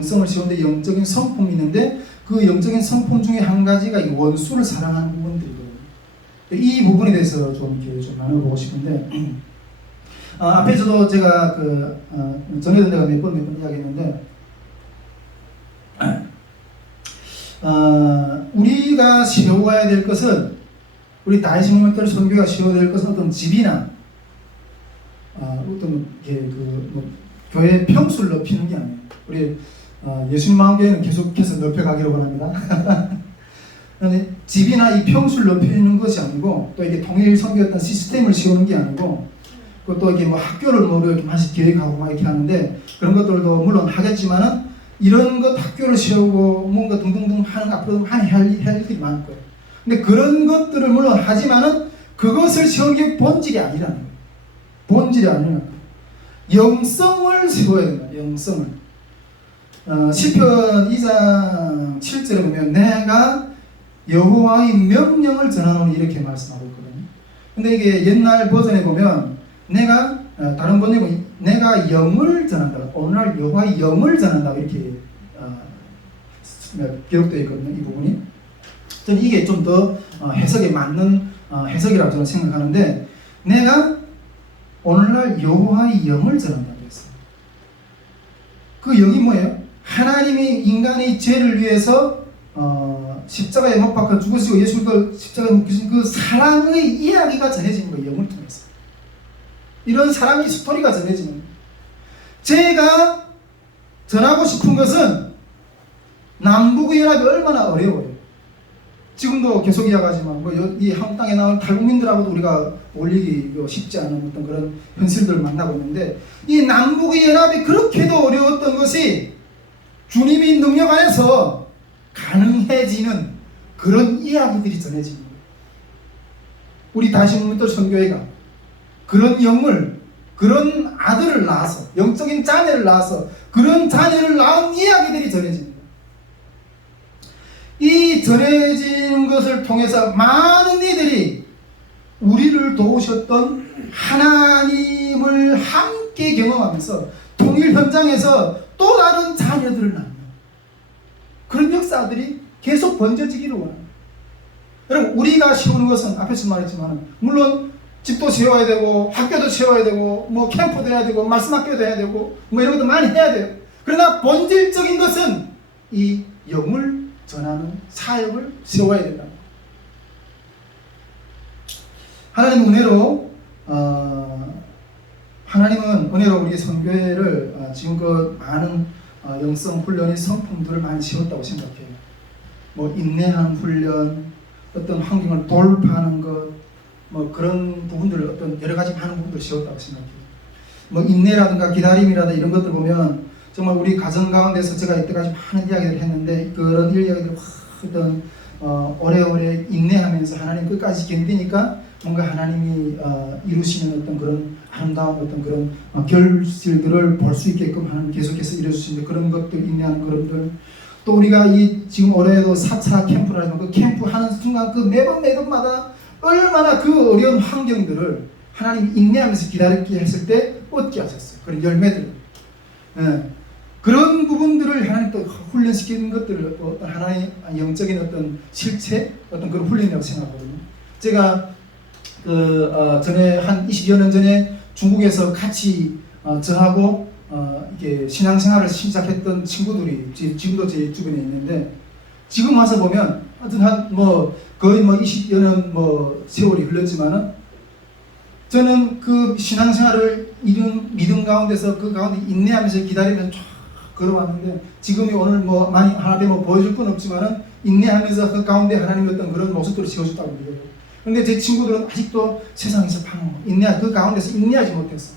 영성을 씌우는데 영적인 성품이 있는데 그 영적인 성품 중에 한 가지가 이 원수를 사랑하는 부분들이거든요. 이 부분에 대해서 좀 이렇게 좀 나눠보고 싶은데 앞에서도 제가 전에도 내가 몇 번 이야기했는데 우리가 세워가야 될 것은 우리 다이시 모멘트 선교가 세워야 될 것은 어떤 집이나 어떤 교회 평수를 높이는 게 아니에요. 우리 예수님 마음교회는 계속해서 넓혀가기를 원합니다. 그런데 집이나 이 평수를 높이는 것이 아니고 또 이게 통일 선교 어떤 시스템을 세우는 게 아니고 또 이게 뭐 학교를 뭐 이렇게 많이 계획하고 막 이렇게 하는데 그런 것들도 물론 하겠지만은 이런 것 학교를 세우고 뭔가 등등등 하는 앞으로 많이 할 일이 많을 거예요. 근데 그런 것들을 물론 하지만은 그것을 세우는 게 본질이 아니라는 거예요. 본질이 아니라는 거예요. 영성을 세워야 된다. 영성을. 시편 2장 7절에 보면 내가 여호와의 명령을 전하노니 이렇게 말씀하고 있거든요. 근데 이게 옛날 버전에 보면 내가 다른 번역은 내가 영을 전한다. 오늘날 여호와의 영을 전한다. 이렇게 기록되어 있거든요. 이 부분이. 저는 이게 좀 더 해석에 맞는 해석이라고 저는 생각하는데 내가 오늘날 여호와의 영을 전한다고 했어요. 그 영이 뭐예요? 하나님이 인간의 죄를 위해서 십자가에 못 박혀 죽으시고 예수님도 십자가에 못 박히신 그 사랑의 이야기가 전해지는 거예요. 영을 통해서. 이런 사랑의 스토리가 전해지는 거예요. 제가 전하고 싶은 것은 남북의 연합이 얼마나 어려워요. 지금도 계속 이야기하지만 이 한국 땅에 나온 탈북민들하고도 우리가 올리기 쉽지 않은 어떤 그런 현실들을 만나고 있는데 이 남북의 연합이 그렇게도 어려웠던 것이 주님의 능력 안에서 가능해지는 그런 이야기들이 전해지는 거예요. 우리 다시문터 선교회가 그런 영을 그런 아들을 낳아서 영적인 자녀를 낳아서 그런 자녀를 낳은 이야기들이 전해집니다. 이 전해지는 것을 통해서 많은 이들이 우리를 도우셨던 하나님을 함께 경험하면서 통일 현장에서 또 다른 자녀들을 낳는 그런 역사들이 계속 번져지기를 원합니다. 여러분 우리가 세우는 것은 앞에서 말했지만 물론 집도 세워야 되고 학교도 세워야 되고 뭐 캠프도 해야 되고 말씀학교도 해야 되고 뭐 이런 것도 많이 해야 돼요. 그러나 본질적인 것은 이 영을 전하는 사역을 세워야 된다. 하나님 은혜로 하나님은 은혜로 우리 선교회를 지금껏 많은 영성 훈련의 성품들을 많이 세웠다고 생각해요. 뭐 인내하는 훈련, 어떤 환경을 돌파하는 것, 뭐 그런 부분들을 어떤 여러 가지 많은 부분들을 세웠다고 생각해요. 뭐 인내라든가 기다림이라든가 이런 것들 보면 정말 우리 가정 가운데서 제가 이때까지 많은 이야기를 했는데 그런 이야기들을 어떤 오래오래 인내하면서 하나님 끝까지 견디니까 뭔가 하나님이 이루시는 어떤 그런 아름다운 어떤 그런 결실들을 볼 수 있게끔 하나님 계속해서 이루시는 그런 것들 인내하는 그런 것들 또 우리가 이 지금 올해도 4차 캠프를 하지만 그 캠프 하는 순간 그 매번마다 얼마나 그 어려운 환경들을 하나님이 인내하면서 기다리게 했을 때 얻게 하셨어요. 그런 열매들. 그런 부분들을 하나님 또 훈련시키는 것들을 어떤 하나의 영적인 어떤 실체, 어떤 그런 훈련이라고 생각하거든요. 제가 전에 한 20여 년 전에 중국에서 같이 저하고 이렇게 신앙생활을 시작했던 친구들이 지금도 제 주변에 있는데 지금 와서 보면 하여튼 거의 20여 년 세월이 흘렀지만은 저는 그 신앙생활을 이룬 믿음 가운데서 그 가운데 인내하면서 기다리면서 쫙 걸어왔는데 지금이 오늘 많이 하나님 보여줄 건 없지만은 인내하면서 그 가운데 하나님의 어떤 그런 모습들을 세워줬다고 믿어요. 그런데 제 친구들은 아직도 세상에서 그 가운데서 인내하지 못했어.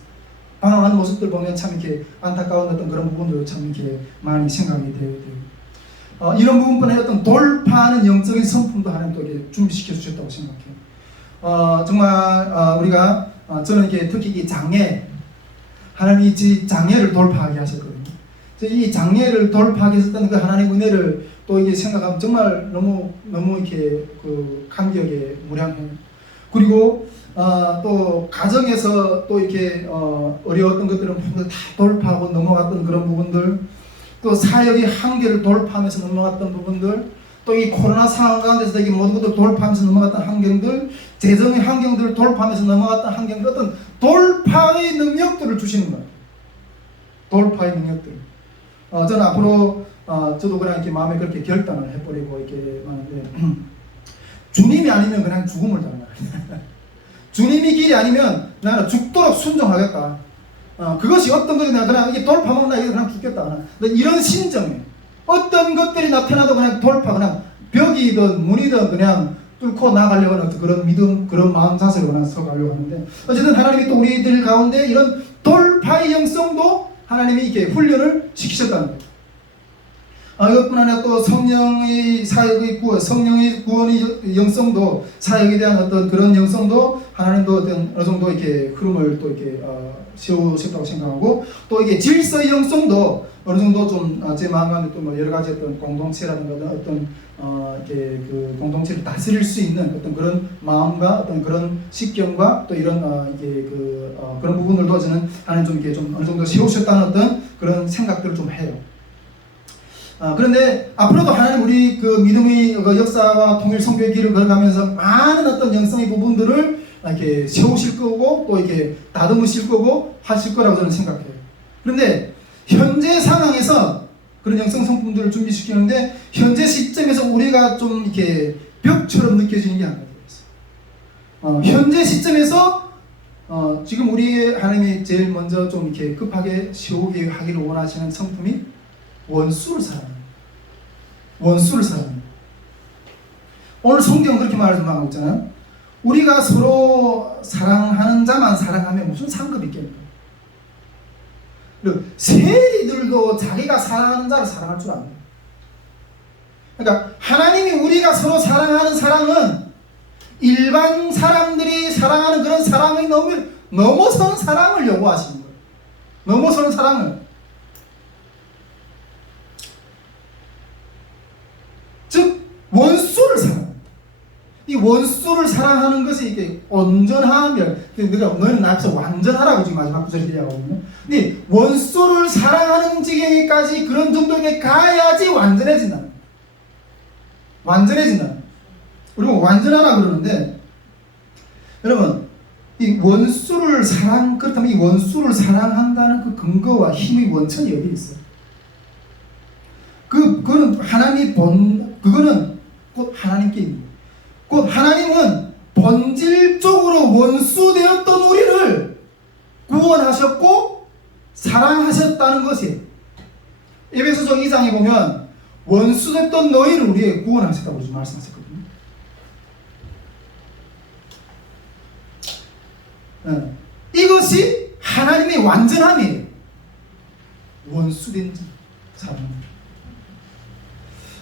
방황하는 모습들 보면 참 이렇게 안타까운 어떤 그런 부분들 참 이렇게 많이 생각이 돼요. 이런 부분뿐에 어떤 돌파하는 영적인 성품도 하나님 또 이렇게 준비시켜 주셨다고 생각해요. 정말 우리가 저는 이렇게 특히 이 장애 하나님이 이 장애를 돌파하게 하셨거든요. 이 장애를 돌파하게 했었던 그 하나님의 은혜를 또 이게 생각하면 정말 너무 이렇게 그 감격에 무량해요. 그리고 또 가정에서 또 이렇게 어려웠던 것들은 다 돌파하고 넘어갔던 그런 부분들 또 사역의 한계를 돌파하면서 넘어갔던 부분들, 또 이 코로나 상황 가운데서 이 모든 것들 돌파하면서 넘어갔던 환경들, 재정의 환경들을 돌파하면서 넘어갔던 환경들, 어떤 돌파의 능력들을 주시는 거예요. 돌파의 능력들. 저는 앞으로 저도 그냥 이렇게 마음에 그렇게 결단을 해버리고 이렇게 하는데 주님이 아니면 그냥 죽음을 당해요. 주님이 길이 아니면 나는 죽도록 순종하겠다. 그것이 어떤 것이 내가 그냥 이게 돌파하면 나 이거 그냥 죽겠다. 이런 심정에 어떤 것들이 나타나도 그냥 돌파, 그냥 벽이든 문이든 그냥 뚫고 나가려고 하는 그런 믿음, 그런 마음 자세로 그냥 서가려고 하는데, 어쨌든 하나님이 또 우리들 가운데 이런 돌파의 영성도 하나님이 이렇게 훈련을 시키셨다는 거예요. 이것뿐 아니라 또 성령의 사역의 구원, 성령의 구원의 영성도, 사역에 대한 어떤 그런 영성도 하나님도 어떤 어느 정도 이렇게 흐름을 또 이렇게 세우셨다고 생각하고, 또 이게 질서의 영성도 어느 정도 좀 제 마음 가운데 또 뭐 여러 가지 어떤 공동체라든가 어떤 이렇게 그 공동체를 다스릴 수 있는 어떤 그런 마음과 어떤 그런 식견과 또 이런 이게 그런 부분들도 저는 하나님 좀 이렇게 좀 어느 정도 세우셨다는 어떤 그런 생각들을 좀 해요. 그런데 앞으로도 하나님 우리 그 믿음의 그 역사와 통일 선교의 길을 걸어가면서 많은 어떤 영성의 부분들을 이렇게 세우실 거고 또 이렇게 다듬으실 거고 하실 거라고 저는 생각해요. 그런데 현재 상황에서 그런 영성 성품들을 준비시키는데 현재 시점에서 우리가 좀 이렇게 벽처럼 느껴지는 게 한 가지 있어요. 현재 시점에서 지금 우리 하나님이 제일 먼저 좀 이렇게 급하게 세우게 하기를 원하시는 성품이 원수를 사랑합니다. 원수를 사랑합니다. 오늘 성경 그렇게 말하고 있잖아요. 우리가 서로 사랑하는 자만 사랑하면 무슨 상급이 있겠습니까? 그리고 세리들도 자기가 사랑하는 자를 사랑할 줄 압니다. 그러니까 하나님이 우리가 서로 사랑하는 사랑은 일반 사람들이 사랑하는 그런 사랑이 넘어서는 사랑을 요구하시는 거예요. 넘어서는 사랑을. 즉 원수를 사랑합니다. 이 원수를 사랑하는 것이 이게 온전하면, 내가 너희는 나 앞에서 완전하라고 지금 마지막 구절에 얘기하거든요. 근데 원수를 사랑하는 지경에까지 그런 정도에 가야지 완전해진다. 완전해진다. 그리고 완전하라 그러는데, 여러분 이 원수를 그렇다면 이 원수를 사랑한다는 그 근거와 힘의 원천이 여기 있어요. 그거는 하나님이 그거는 곧 하나님께 있는 거예요. 곧 하나님은 본질적으로 원수되었던 우리를 구원하셨고 사랑하셨다는 것이에요. 에베소서 2장에 보면 원수됐던 너희를 우리에게 구원하셨다고 말씀하셨거든요. 이것이 하나님의 완전함이에요. 원수된 사랑.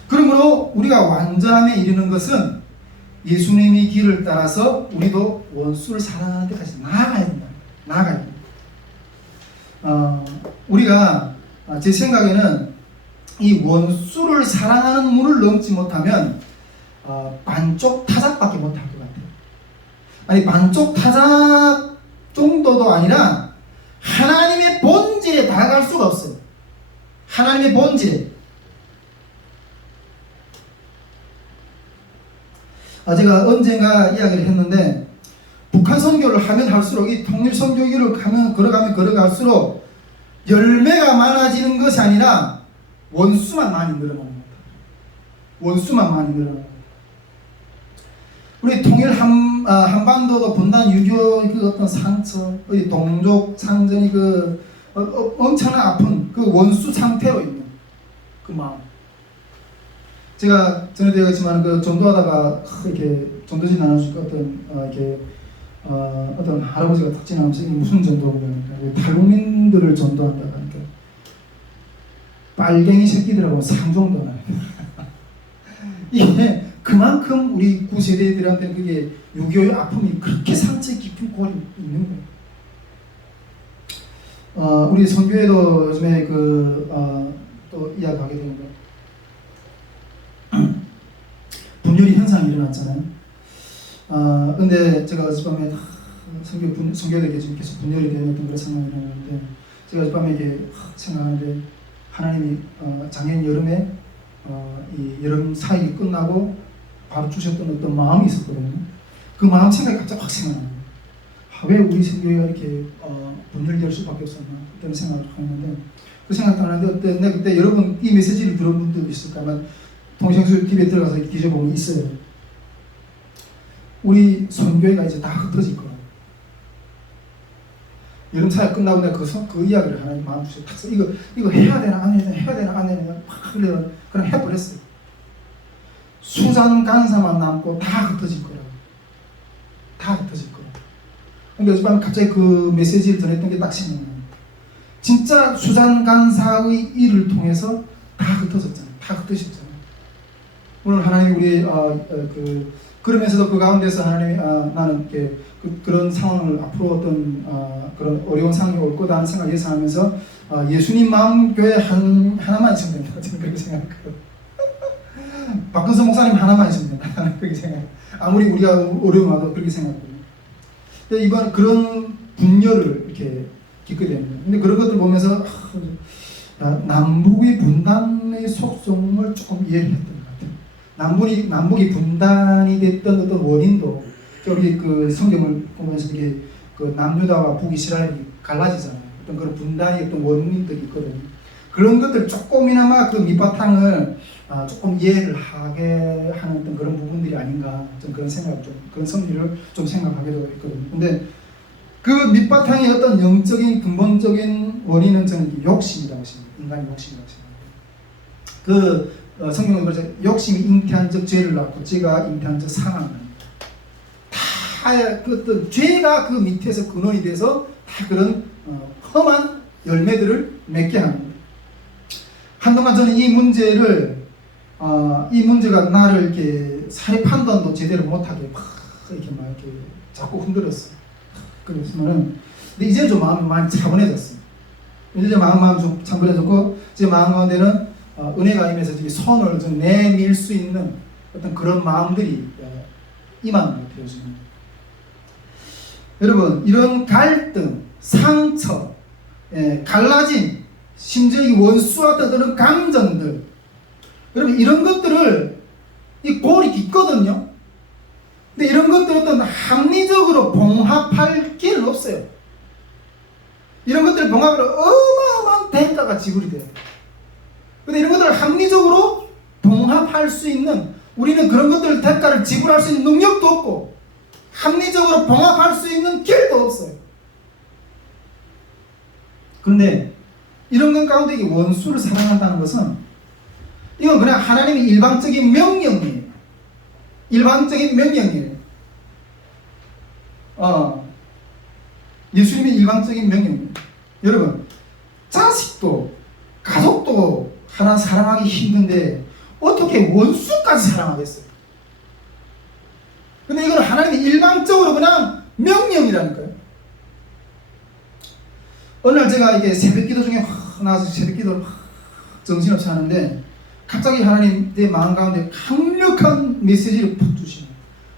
그러므로 우리가 완전함에 이르는 것은 예수님의 길을 따라서 우리도 원수를 사랑하는 데까지 나아가야 된다. 나아가야 된다. 우리가 제 생각에는 이 원수를 사랑하는 문을 넘지 못하면 반쪽 타작밖에 못할 것 같아요. 아니 반쪽 타작 정도도 아니라 하나님의 본질에 다가갈 수가 없어요. 하나님의 본질에. 제가 언젠가 이야기를 했는데 북한 선교를 하면 할수록 이 통일 선교기를 걸어갈수록 열매가 많아지는 것이 아니라 원수만 많이 늘어나는 겁니다. 원수만 많이 늘어나는 겁니다. 우리 통일 한반도도 분단 유교 그 어떤 상처, 동족 상전이 엄청난 아픈 그 원수 상태로 있는 그 마음. 제가 전에도 얘기했지만 전도하다가 이렇게 전도지 나눠주니까 어떤 할아버지가 탁 지나면서 무슨 전도냐면 탈북민들을 전도한다고 하니까 빨갱이 새끼들하고 상종도나 이게 그만큼 우리 구세대들한테 그게 유교의 아픔이 그렇게 상처 깊은 골이 있는 거예요. 우리 선교회도 요즘에 또 이야기하게 되는 거예요. 분열이 현상이 일어났잖아요. 근데 제가 어젯밤에 선교대에 지금 계속 분열이 되는 그런 상황이 일어났는데 제가 어젯밤에 이게 생각하는데 하나님이 작년 여름에 이 여름 사역이 끝나고 바로 주셨던 어떤 마음이 있었거든요. 그 마음 생각이 갑자기 확 생각나요. 왜 우리 교회가 이렇게 분열될 수밖에 없었나 그때는 생각을 했는데 그 생각도 하는데 그때 여러분 이 메시지를 들은 분들도 있을까만 동생수 TV에 들어가서 뒤져보면 있어요. 우리 선교회가 이제 다 흩어질 거라고. 여름 사역 끝나고 내가 그 이야기를 하나님 마음 주셔서 탁 이거 해야 되나 안 해야 되나 해야 되나 안 해야 되나 막 그냥 해버렸어요. 수잔 간사만 남고 다 흩어질 거라고. 다 흩어질 거라고. 근데 어젯밤 갑자기 그 메시지를 전했던 게 딱 생각나요. 진짜 수잔 간사의 일을 통해서 다 흩어졌잖아요. 다 흩어졌잖아요. 오늘 하나님이 우리 그러면서도 그 가운데서 하나님이 나는 그런 상황을 앞으로 어떤 그런 어려운 상황이 올 거다 하는 생각을 예상하면서 예수님 마음 교회 하나만 있으면 된다. 저는 그렇게 생각해요. 박근서 목사님 하나만 있으면 된다. 그렇게 생각해요. 아무리 우리가 어려움 와도 그렇게 생각하거든요. 근데 이번 그런 분열을 이렇게 겪게 됩니다. 근데 그런 것들 보면서 남북의 분단의 속성을 조금 이해를 했던 것 같아요. 남북이 분단이 됐던 어떤 원인도 우리 그 성경을 보면서 이게 그 남유다와 북이스라엘이 갈라지잖아요. 어떤 그런 분단의 어떤 원인들이 있거든요. 그런 것들 조금이나마 그 밑바탕을 조금 이해를 하게 하는 어떤 그런 부분들이 아닌가 좀 그런 생각 그런 섭리를 좀 생각하게 되거든요. 근데 그 밑바탕의 어떤 영적인 근본적인 원인은 저는 욕심이라고 생각합니다. 인간의 욕심이라고 생각합니다. 성경은 그래서 욕심이 잉태한 적 죄를 낳고 죄가 잉태한 적 사망을 다 그 어떤 죄가 그 밑에서 근원이 돼서 다 그런 험한 열매들을 맺게 하는 거예요. 한동안 저는 이 문제가 나를 이렇게 사회 판단도 제대로 못하게 이렇게 자꾸 흔들었어요. 그랬으면은 근데 이제 좀 마음이 많이 차분해졌어요. 이제 마음 좀 차분해졌고 이제 마음 가운데는 은혜가 임해서 손을 좀 내밀 수 있는 어떤 그런 마음들이 임하는 것 같아요. 지금. 여러분 이런 갈등, 상처, 갈라짐, 심지어 이 원수와 그런 감정들, 여러분 이런 것들을 이 골이 깊거든요. 근데 이런 것들 어떤 합리적으로 봉합할 길은 없어요. 이런 것들 봉합으로 어마어마한 대가가 지불이 돼요. 근데 이런 것들을 합리적으로 봉합할 수 있는 우리는 그런 것들 대가를 지불할 수 있는 능력도 없고 합리적으로 봉합할 수 있는 길도 없어요. 그런데 이런 것 가운데 이 원수를 사랑한다는 것은 이건 그냥 하나님의 일방적인 명령이에요. 일방적인 명령이에요. 예수님의 일방적인 명령이에요. 여러분 자식도 가족도 하나 사랑하기 힘든데 어떻게 원수까지 사랑하겠어요? 근데 이건 하나님이 일방적으로 그냥 명령이라니까요. 어느 날 제가 이게 새벽기도 중에 확 나와서 새벽기도를 정신없이 하는데 갑자기 하나님 내 마음 가운데 강력한 메시지를 푹 주시네요.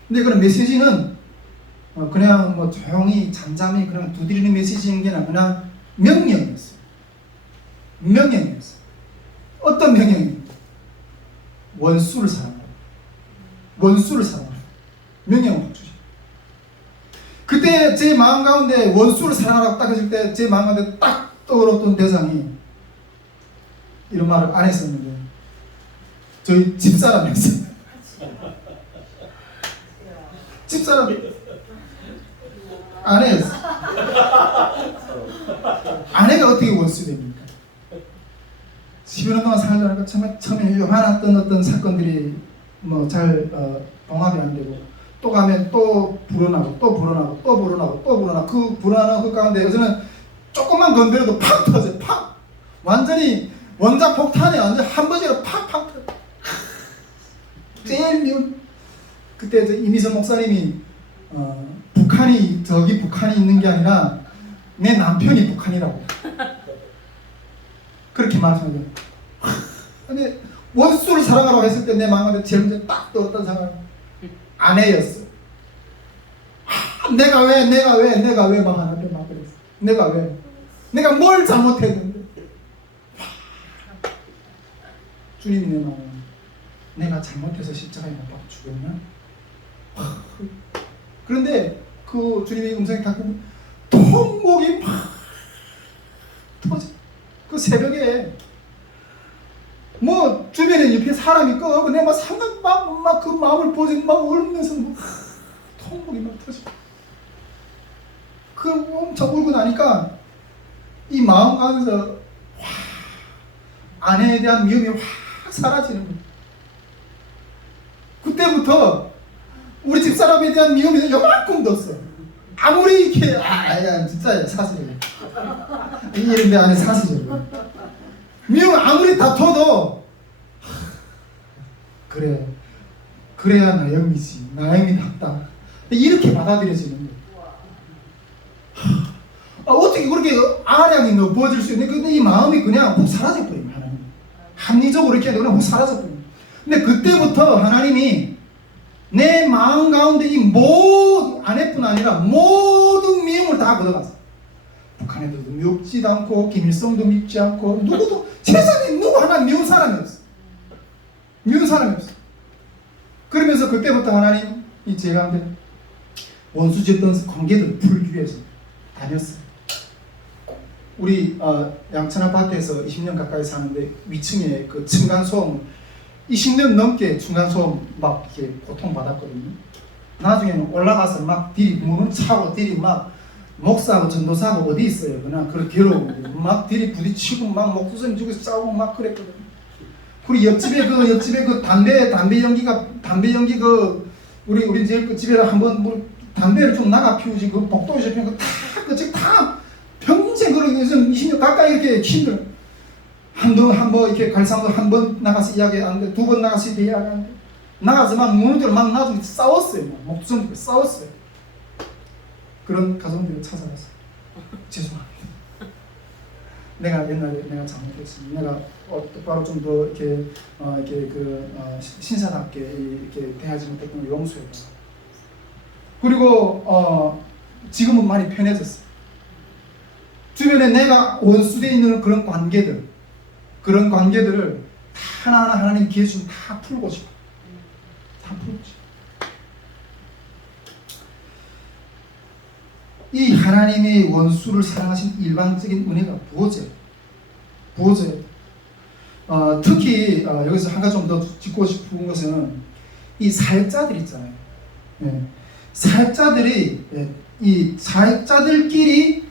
근데 그런 메시지는 그냥 뭐 조용히 잠잠히 그냥 두드리는 메시지인 게 아니라 그냥 명령이었어요. 명령이었어요. 어떤 명령입니까? 원수를 사랑하라. 원수를 사랑하라. 명령을 주시죠. 그때 제 마음 가운데 원수를 사랑하라고 딱 했을 때 제 마음 가운데 딱 떠올랐던 대상이 이런 말을 안 했었는데 저희 집사람이었어요. 집사람 아내였어요. 아내가 어떻게 원수 됩니까? 10여 년 동안 살다가 처음에 많았던 어떤 사건들이 뭐 잘 봉합이 안 되고 또 가면 또 불어나고 또 불어나고 또 불어나고 또 불어나고 그 불어나는 그 가운데 여기서는 조금만 건드려도 팍 터져요. 팍! 완전히 원자 폭탄이 완전 한 번째로 팍팍 터져. 제일 미운 그때 이미선 목사님이 저기 북한이 있는 게 아니라 내 남편이 북한이라고 그렇게 말하잖아요. 근데 원수를 사랑하라고 했을 때 내 마음에 제일 먼저 딱 떠올랐던 사람은 아내였어요. 내가 왜 막 하는데 막 그랬어. 내가 뭘 잘못했는데 주님이 내 마음에 내가 잘못해서 십자가에 못 박혀 죽었나? 그런데 그 주님의 음성이 닿고 통곡이 막 터져. 그 새벽에 뭐 주변에 옆에 사람이 꺼고 내가 막 그 마음을 보지 막 울면서 막 통곡이 막 터져. 그 엄청 울고 나니까 이 마음 가운데서 아내에 대한 미움이 확 사라지는 거예요. 그때부터 우리 집사람에 대한 미움이 요만큼도 없어요. 아무리 이렇게 진짜 사실이에요. 이런 데 안에 사실이에요. 미움 아무리 다퉈도 그래 그래야 나영이지 나영이답다 이렇게 받아들여지는 거예요. 어떻게 그렇게 아량이 부어질 수 있는? 근데 이 마음이 그냥 훅 사라져버립니다. 하나님 합리적으로 이렇게 그냥 훅 사라져버립니다. 근데 그때부터 하나님이 내 마음 가운데 이 모든 아내뿐 아니라 모든 미움을 다 걷어갔어. 북한에도 미웠지도 않고 김일성도 믿지 않고 누구도 세상에 누구 하나 미운 사람이 없어. 미운 사람이 없어. 그러면서 그때부터 하나님이 제 가운데 원수짓던 관계들을 풀기 위해서 다녔어요. 우리 양천 아파트에서 20년 가까이 사는데 위층에 그 층간소음 20년 넘게 층간소음 막 이렇게 고통받았거든요. 나중에는 올라가서 막 들이 문을 차고 들이 막 목사하고 전도사하고 어디 있어요. 그냥 그렇게 괴로운데 막 들이 부딪히고 막 목소리 주고 싸우고 막 그랬거든요. 그리고 옆집에 그 담배 연기 그 우리 제 집에 한번 뭐 담배를 좀 나가 피우지 그 복도에서 피우는 다 평생 그런 20년 가까이 이렇게 힘들어. 한번 이렇게 갈상도 한 번 나가서 이야기하는데 두 번 나가서 이야기하는데 나가서 막 무너져 막 나중에 싸웠어요. 목소리 싸웠어요. 그런 가정들을 찾아가서 죄송합니다. 내가 옛날에 내가 잘못했습니다. 내가 똑바로 좀 더 이렇게 신사답게 이렇게 대하지 못했던 걸 용서해봐. 그리고 지금은 많이 편해졌어. 주변에 내가 원수되어 있는 그런 관계들을 하나하나 하나님 기회 주면 다 풀고 싶어. 다 풀고 싶어. 이 하나님의 원수를 사랑하신 일방적인 은혜가 부어져요. 특히 여기서 한 가지 좀 더 짚고 싶은 것은 이 사역자들 있잖아요. 사역자들이 이 사역자들끼리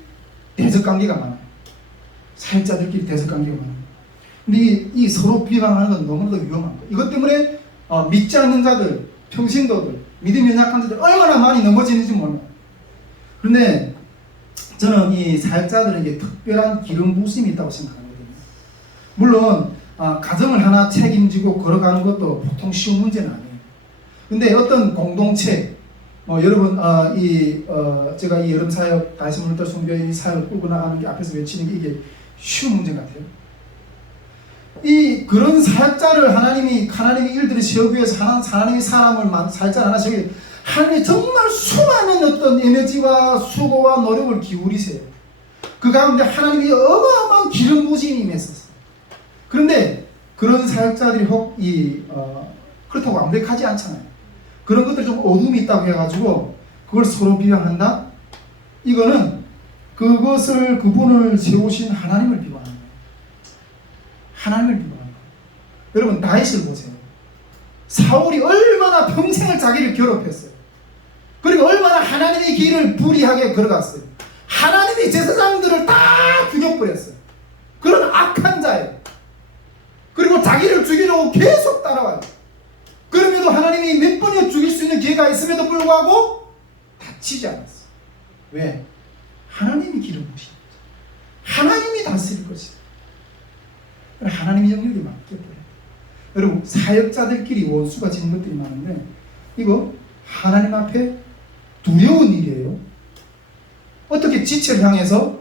대적관계가 많아요. 사역자들끼리 대적관계가 많아요. 근데 이 서로 비방하는 건 너무나도 위험한 거예요. 이것 때문에 믿지 않는 자들, 평신도들, 믿음이 약한 자들 얼마나 많이 넘어지는지 몰라요. 그런데 저는 이 사역자들에게 특별한 기름 부심이 있다고 생각하거든요. 물론 가정을 하나 책임지고 걸어가는 것도 보통 쉬운 문제는 아니에요. 근데 어떤 공동체, 여러분 제가 이 여름 사역 다시 물들 선교의 이 사역을 끌고 나가는 게 앞에서 외치는 게 이게 쉬운 문제 같아요. 그런 사역자를 하나님이 일들을 세우기 위해서 하나님이 사람을 사역자를 하나 세우기 위해서 하나님이 정말 수많은 어떤 에너지와 수고와 노력을 기울이세요. 그 가운데 하나님이 어마어마한 기름 부심이 임했었어요. 그런데 그런 사역자들이 그렇다고 완벽하지 않잖아요. 그런 것들이 좀 어둠이 있다고 해가지고 그걸 서로 비방한다? 이거는 그분을 세우신 하나님을 비방하는 거예요. 하나님을 비방하는 거예요. 여러분 다윗을 보세요. 사울이 얼마나 평생을 자기를 괴롭혔어요. 그리고 얼마나 하나님의 길을 불의하게 걸어갔어요. 하나님이 제사장들을 다 죽여버렸어요. 그런 악한 자예요. 그리고 자기를 죽이려고 계속 따라와요. 그럼에도 하나님이 몇 번이나 죽일 수 있는 기회가 있음에도 불구하고 다치지 않았어요. 왜? 하나님이 기름 부신 거죠. 하나님이 다스릴 것이다. 하나님이 영역이 맡겨버려요. 여러분 사역자들끼리 원수가 지는 것들이 많은데 이거 하나님 앞에 두려운 일이에요. 어떻게 지체를 향해서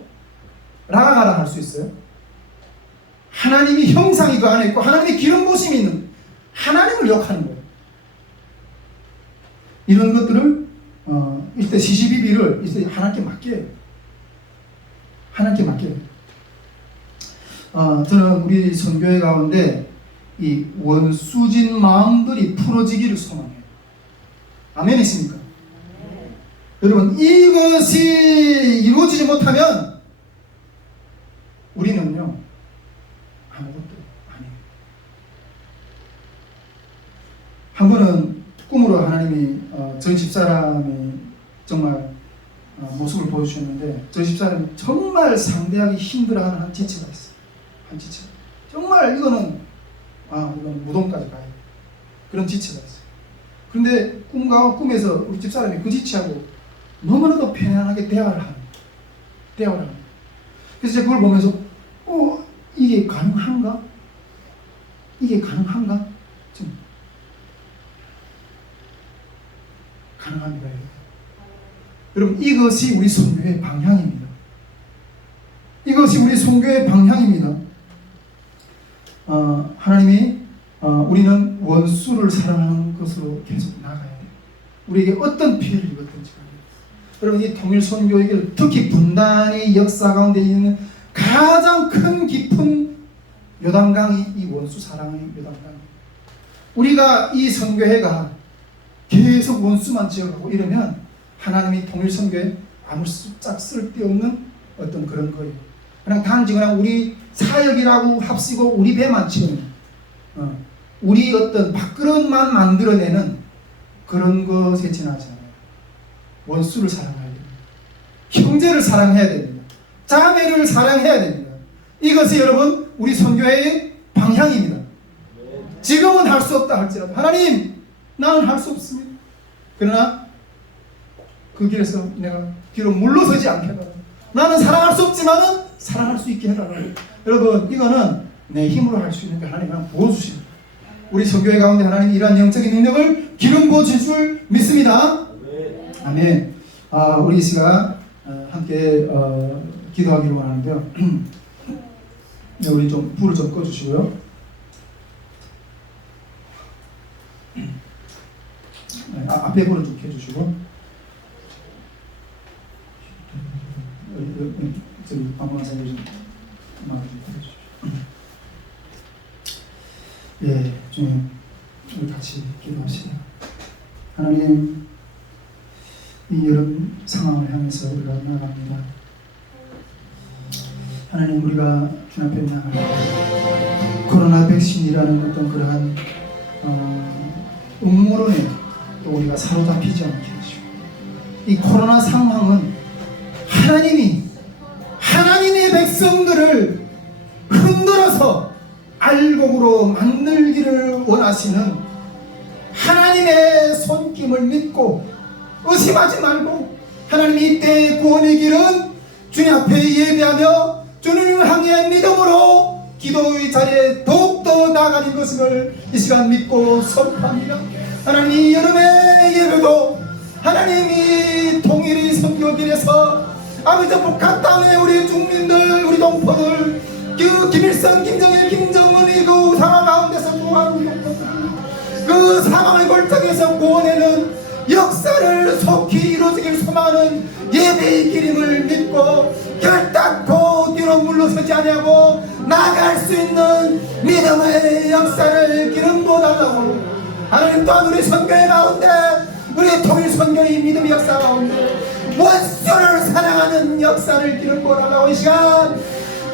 나아가라 할 수 있어요? 하나님이 형상이 그 안에 있고 하나님의 기름 부심이 있는 하나님을 욕하는 거예요. 이런 것들을 이때 시시비비를 이때 하나님께 맡겨요. 하나님께 맡겨요. 저는 우리 선교회 가운데 이 원수진 마음들이 풀어지기를 소망해요. 아멘이십니까? 여러분, 이것이 이루어지지 못하면 우리는요 아무것도 아니에요. 한 번은 꿈으로 하나님이 저희 집사람이 정말 모습을 보여주셨는데, 저희 집사람이 정말 상대하기 힘들어하는 한 지체가 있어요. 한 지체. 정말 이거는 이건 무덤까지 가요. 그런 지체가 있어요. 그런데 꿈에서 우리 집사람이 그 지체하고 너무나도 편안하게 대화를 합니다. 그래서 제가 그걸 보면서 이게 가능한가? 이게 가능한가? 좀 가능합니다. 여러분, 이것이 우리 선교의 방향입니다. 이것이 우리 선교의 방향입니다. 하나님이 우리는 원수를 사랑하는 것으로 계속 나가야 돼요. 우리에게 어떤 피해를 입었든지 간에. 여러분, 이 통일선교에게 특히 분단의 역사 가운데 있는 가장 큰 깊은 요단강이 이 원수 사랑의 요단강. 우리가 이 선교회가 계속 원수만 지어가고 이러면 하나님이 통일선교에 아무 짝짝 쓸데없는 어떤 그런 거예요. 그냥 단지 그냥 우리 사역이라고 합시고 우리 배만 치는 우리 어떤 밥그릇만 만들어내는 그런 것에 지나지 않아요. 원수를 사랑해야 됩니다. 형제를 사랑해야 됩니다. 자매를 사랑해야 됩니다. 이것이 여러분 우리 선교회의 방향입니다. 지금은 할 수 없다 할지라도 하나님, 나는 할 수 없습니다. 그러나 그 길에서 내가 뒤로 물러서지 않게 해달라. 나는 사랑할 수 없지만은 사랑할 수 있게 해달라. 여러분, 이거는 내 힘으로 할 수 있는 게 하나님이 부어주십니다. 우리 선교회 가운데 하나님이 이러한 영적인 능력을 기름 부어주실 줄 믿습니다. 아멘. 우리 이 시간 함께 기도하기를 원하는데요. 네, 우리 좀 불을 좀 꺼주시고요. 네, 앞에 불을 좀 켜주시고, 저기 아무나 사진 좀 해주십시오. 예, 주님, 우리 같이 기도합시다. 하나님, 이 여름 상황을 향해서 우리가 나아갑니다. 하나님, 우리가 주 앞에 나아갈 코로나 백신이라는 어떤 그러한 음모론에 또 우리가 사로잡히지 않게 해주시고, 이 코로나 상황은 하나님의 백성들을 흔들어서 알곡으로 만들기를 원하시는 하나님의 손길을 믿고 의심하지 말고, 하나님이 이때의 구원의 길은 주님 앞에 예배하며 주님을 향해 믿음으로 기도의 자리에 더욱더 나아가는 것을 이 시간 믿고 선포합니다. 하나님, 이 여름의 예배도 하나님이 통일의 선교길에서 아버지 북한 땅의 우리 국민들, 우리 동포들, 그 김일성, 김정일, 김정은이 그 상황 가운데서 구하는 우리 동포들, 그 상황의 골짜기에서 구원하는 역사를 속히 이루어지길 소망하는 예배의 길임을 믿고 결단코 뒤로 물러서지 아니하고 나아갈 수 있는 믿음의 역사를 기름 부어달라고. 하나님, 또한 우리 선교회 가운데, 우리 통일 선교의 믿음의 역사 가운데 원수를 사랑하는 역사를 기름 부어달라고 이 시간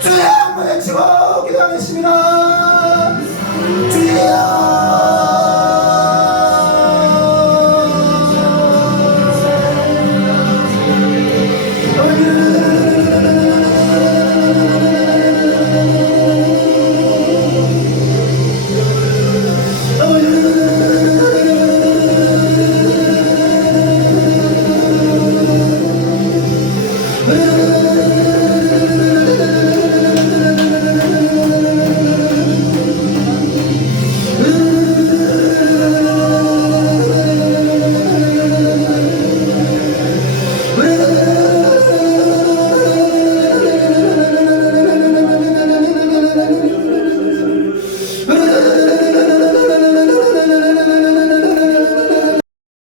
주여 한번 외치고 기도하겠습니다. 주여.